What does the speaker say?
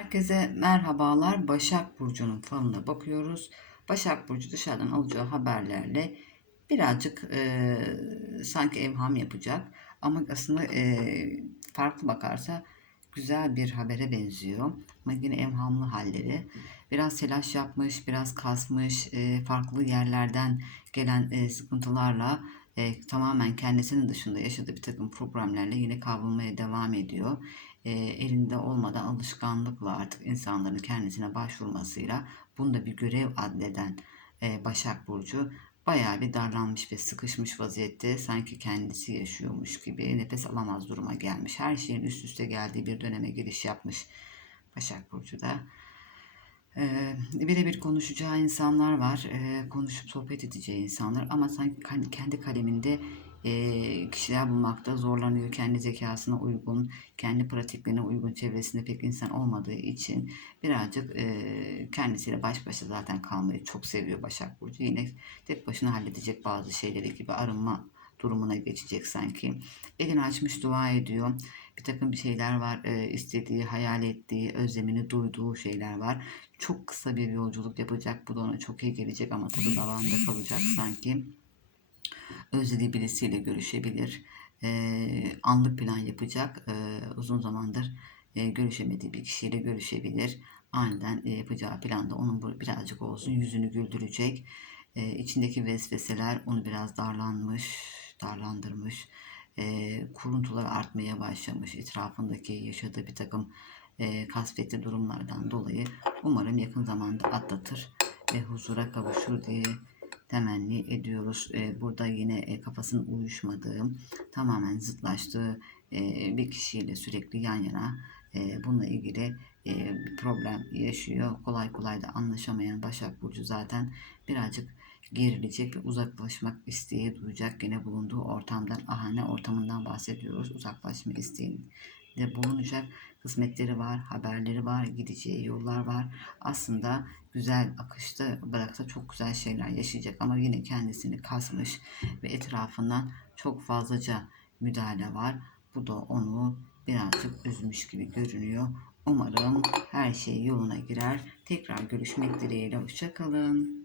Herkese merhabalar. Başak Burcu'nun falına bakıyoruz. Başak Burcu dışarıdan alacağı haberlerle birazcık e, sanki evham yapacak. Ama aslında e, farklı bakarsa güzel bir habere benziyor. Ama yine evhamlı halleri. Biraz telaş yapmış, biraz kasmış, e, farklı yerlerden gelen e, sıkıntılarla e, tamamen kendisinin dışında yaşadığı bir takım problemlerle yine kavrulmaya devam ediyor e, elinde olmadan alışkanlıkla artık insanların kendisine başvurmasıyla bunu da bir görev adleden e, Başak Burcu bayağı bir darlanmış ve sıkışmış vaziyette sanki kendisi yaşıyormuş gibi nefes alamaz duruma gelmiş. Her şeyin üst üste geldiği bir döneme giriş yapmış Başak Burcu da. Ee, birebir konuşacağı insanlar var, ee, konuşup sohbet edeceği insanlar ama sanki kendi kaleminde e, kişiler bulmakta zorlanıyor. Kendi zekasına uygun, kendi pratiklerine uygun çevresinde pek insan olmadığı için birazcık e, kendisiyle baş başa zaten kalmayı çok seviyor Başak Burcu. Yine tek başına halledecek bazı şeyleri gibi arınma durumuna geçecek sanki. Elini açmış dua ediyor. Bir takım bir şeyler var. E, istediği, hayal ettiği, özlemini duyduğu şeyler var. Çok kısa bir yolculuk yapacak. Bu da ona çok iyi gelecek ama tadı dalağında kalacak sanki özlediği birisiyle görüşebilir. E, anlık plan yapacak. E, uzun zamandır e, görüşemediği bir kişiyle görüşebilir. Aniden e, yapacağı planda onun birazcık olsun yüzünü güldürecek. E, içindeki vesveseler onu biraz darlanmış, darlandırmış. E, kuruntular artmaya başlamış. Etrafındaki yaşadığı bir takım e, kasvetli durumlardan dolayı umarım yakın zamanda atlatır ve huzura kavuşur diye temenni ediyoruz. E, burada yine e, kafasının uyuşmadığı, tamamen zıtlaştığı e, bir kişiyle sürekli yan yana e, bununla ilgili e, bir problem yaşıyor. Kolay kolay da anlaşamayan Başak Burcu zaten birazcık gerilecek ve uzaklaşmak isteği duyacak. Yine bulunduğu ortamdan, ahane ortamından bahsediyoruz. Uzaklaşma isteğinde bulunacak kısmetleri var, haberleri var, gideceği yollar var. Aslında güzel akışta bıraksa çok güzel şeyler yaşayacak ama yine kendisini kasmış ve etrafından çok fazlaca müdahale var. Bu da onu birazcık üzmüş gibi görünüyor. Umarım her şey yoluna girer. Tekrar görüşmek dileğiyle. Hoşçakalın.